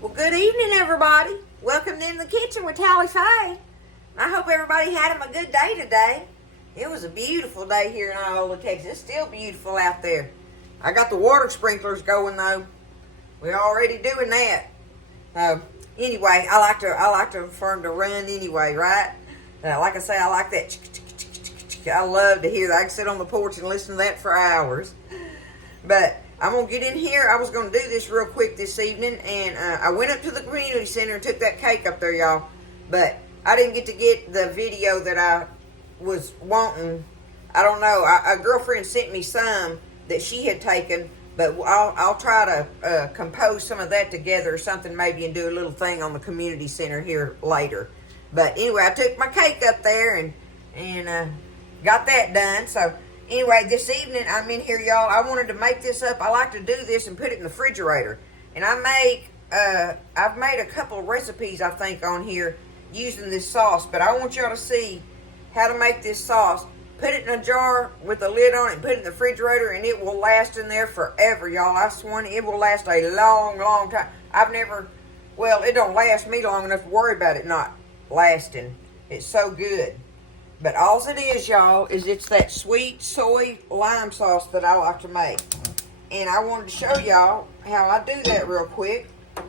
Well, good evening, everybody. Welcome in the kitchen with Tally Faye. I hope everybody had them a good day today. It was a beautiful day here in Iola, Texas. It's still beautiful out there. I got the water sprinklers going though. We're already doing that. Anyway, I like for them to run anyway, right? Like I say, I like that. I love to hear that. I can sit on the porch and listen to that for hours. But I'm going to get in here. I was going to do this real quick this evening, and I went up to the community center and took that cake up there, y'all. But I didn't get to get the video that I was wanting. I don't know. A girlfriend sent me some that she had taken, but I'll try to compose some of that together or something maybe and do a little thing on the community center here later. But anyway, I took my cake up there and got that done. So anyway, this evening I'm in here, y'all. I wanted to make this up. I like to do this and put it in the refrigerator. And I've made a couple of recipes, I think, on here using this sauce. But I want y'all to see how to make this sauce. Put it in a jar with a lid on it and put it in the refrigerator, and it will last in there forever, y'all. I swear it will last a long, long time. It don't last me long enough to worry about it not lasting. It's so good. But all it is, y'all, is it's that sweet soy lime sauce that I like to make. And I wanted to show y'all how I do that real quick.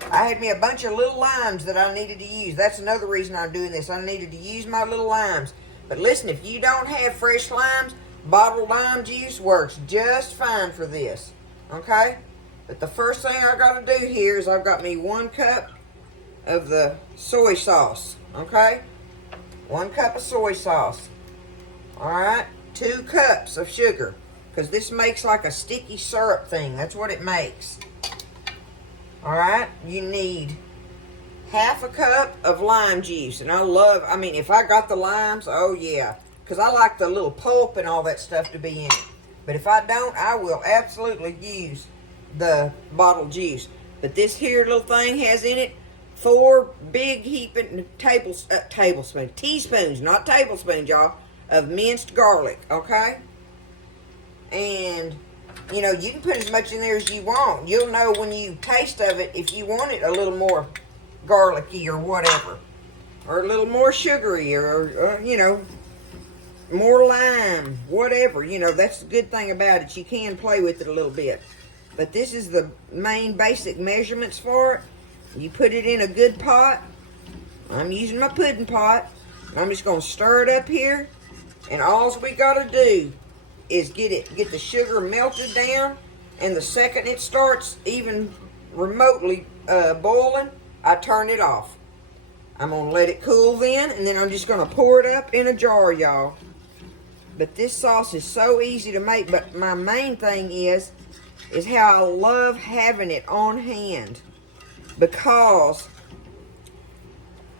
I had me a bunch of little limes that I needed to use. That's another reason I'm doing this. I needed to use my little limes. But listen, if you don't have fresh limes, bottled lime juice works just fine for this. Okay? But the first thing I got to do here is I've got me 1 cup of the soy sauce. Okay? 1 cup of soy sauce. Alright, 2 cups of sugar. Because this makes like a sticky syrup thing. That's what it makes. Alright, you need 1/2 cup of lime juice. And if I got the limes, oh yeah. Because I like the little pulp and all that stuff to be in it. But if I don't, I will absolutely use the bottled juice. But this here little thing has in it 4 big heaping teaspoons, not tablespoons, y'all, of minced garlic, okay? And, you can put as much in there as you want. You'll know when you taste of it if you want it a little more garlicky or whatever. Or a little more sugary or more lime, whatever. That's the good thing about it. You can play with it a little bit. But this is the main basic measurements for it. You put it in a good pot. I'm using my pudding pot. I'm just going to stir it up here. And all we got to do is get the sugar melted down. And the second it starts even remotely boiling, I turn it off. I'm going to let it cool then. And then I'm just going to pour it up in a jar, y'all. But this sauce is so easy to make. But my main thing is how I love having it on hand. Because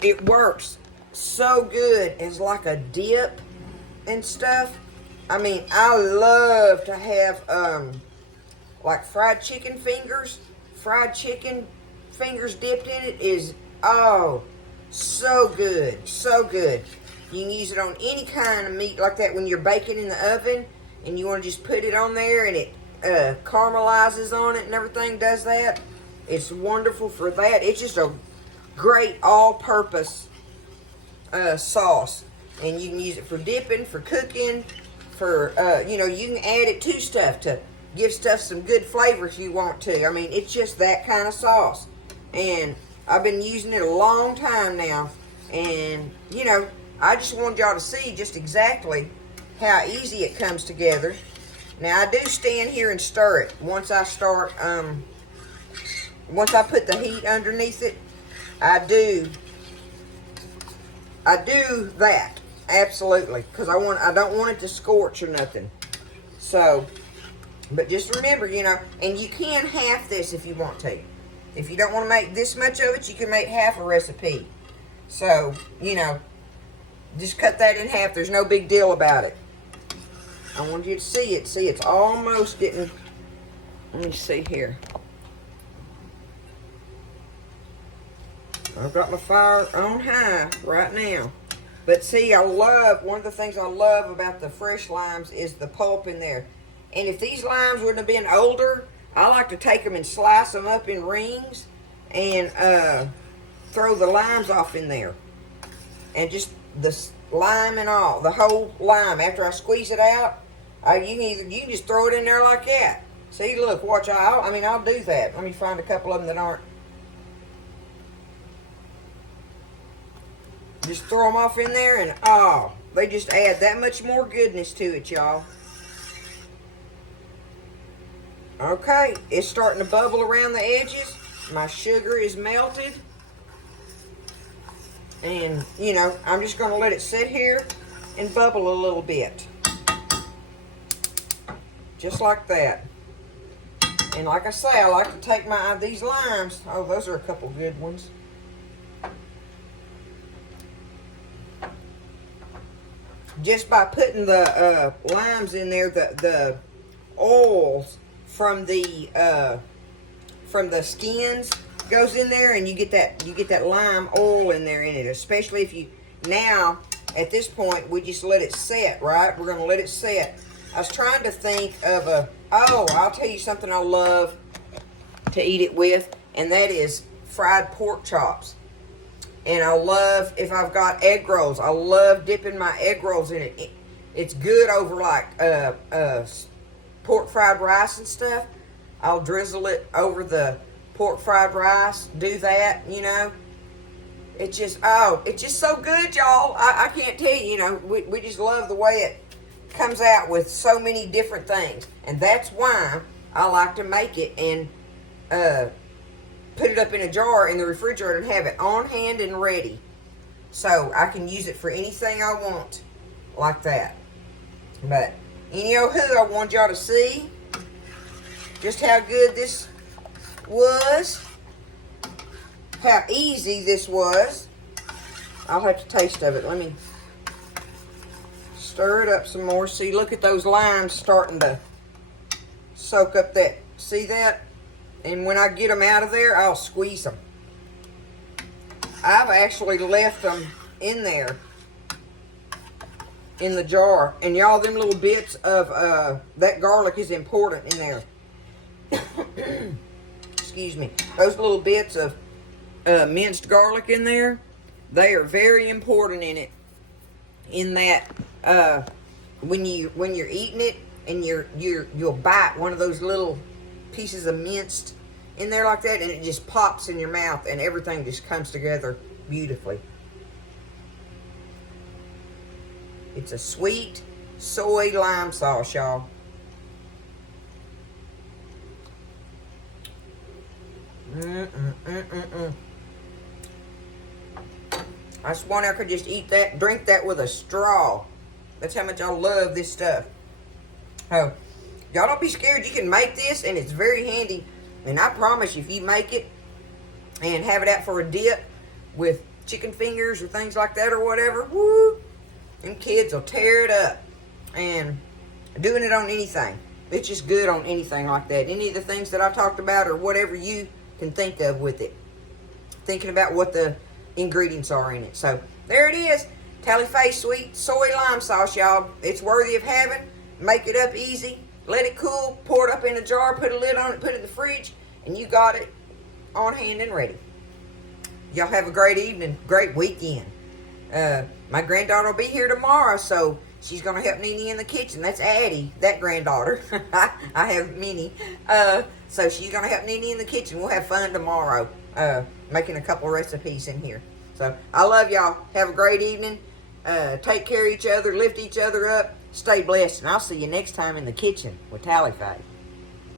it works so good as like a dip and stuff. I love to have like fried chicken fingers. Fried chicken fingers dipped in it is, so good. So good. You can use it on any kind of meat like that when you're baking in the oven and you want to just put it on there and it caramelizes on it and everything, does that. It's wonderful for that. It's just a great all-purpose sauce. And you can use it for dipping, for cooking, for, you can add it to stuff to give stuff some good flavor if you want to. It's just that kind of sauce. And I've been using it a long time now. And, I just wanted y'all to see just exactly how easy it comes together. Now, I do stand here and stir it once I start, once I put the heat underneath it. I do that, absolutely, because I don't want it to scorch or nothing. So, but just remember, and you can half this if you want to. If you don't want to make this much of it, you can make half a recipe. So, just cut that in half. There's no big deal about it. I want you to see it. See, it's almost getting, let me see here. I've got my fire on high right now. But see, one of the things I love about the fresh limes is the pulp in there. And if these limes wouldn't have been older, I like to take them and slice them up in rings and throw the limes off in there. And just the lime and all, the whole lime. After I squeeze it out, you can just throw it in there like that. See, look, watch. I'll do that. Let me find a couple of them that aren't. Just throw them off in there, and oh, they just add that much more goodness to it, y'all. Okay, it's starting to bubble around the edges. My sugar is melted. And, you know, I'm just going to let it sit here and bubble a little bit. Just like that. And like I say, I like to take these limes. Oh, those are a couple good ones. Just by putting the limes in there, the oils from the skins goes in there, and you get that lime oil in there in it. Especially if you now at this point we just let it set. Right, we're gonna let it set. I was trying to think of I'll tell you something I love to eat it with, and that is fried pork chops. And I love, if I've got egg rolls, I love dipping my egg rolls in it. It's good over like pork fried rice and stuff. I'll drizzle it over the pork fried rice. Do that, you know. It's just so good, y'all. I can't tell you, you know, we just love the way it comes out with so many different things. And that's why I like to make it and put it up in a jar in the refrigerator and have it on hand and ready. So I can use it for anything I want like that. But anywho, I want y'all to see just how good this was. How easy this was. I'll have to taste of it. Let me stir it up some more. See, look at those limes starting to soak up that. See that? And when I get them out of there, I'll squeeze them. I've actually left them in there in the jar. And y'all, them little bits of that garlic is important in there. Excuse me. Those little bits of minced garlic in there, they are very important in it. In that when you're eating it and you'll bite one of those little pieces of minced in there like that, and it just pops in your mouth and everything just comes together beautifully. It's a sweet soy lime sauce, y'all. I swear I could just eat that, drink that with a straw. That's how much I love this stuff. Oh, y'all don't be scared. You can make this, and it's very handy. And I promise you, if you make it and have it out for a dip with chicken fingers or things like that or whatever, woo, them kids will tear it up. And doing it on anything, it's just good on anything like that. Any of the things that I talked about or whatever you can think of with it. Thinking about what the ingredients are in it. So there it is. Tally-Faye sweet soy lime sauce, y'all. It's worthy of having. Make it up easy. Let it cool. Pour it up in a jar. Put a lid on it. Put it in the fridge. And you got it on hand and ready. Y'all have a great evening. Great weekend. My granddaughter will be here tomorrow, so she's going to help Nene in the kitchen. That's Addie, that granddaughter. I have Minnie. So she's going to help Nene in the kitchen. We'll have fun tomorrow making a couple recipes in here. So I love y'all. Have a great evening. Take care of each other. Lift each other up. Stay blessed. And I'll see you next time in the kitchen with Tally-Faye.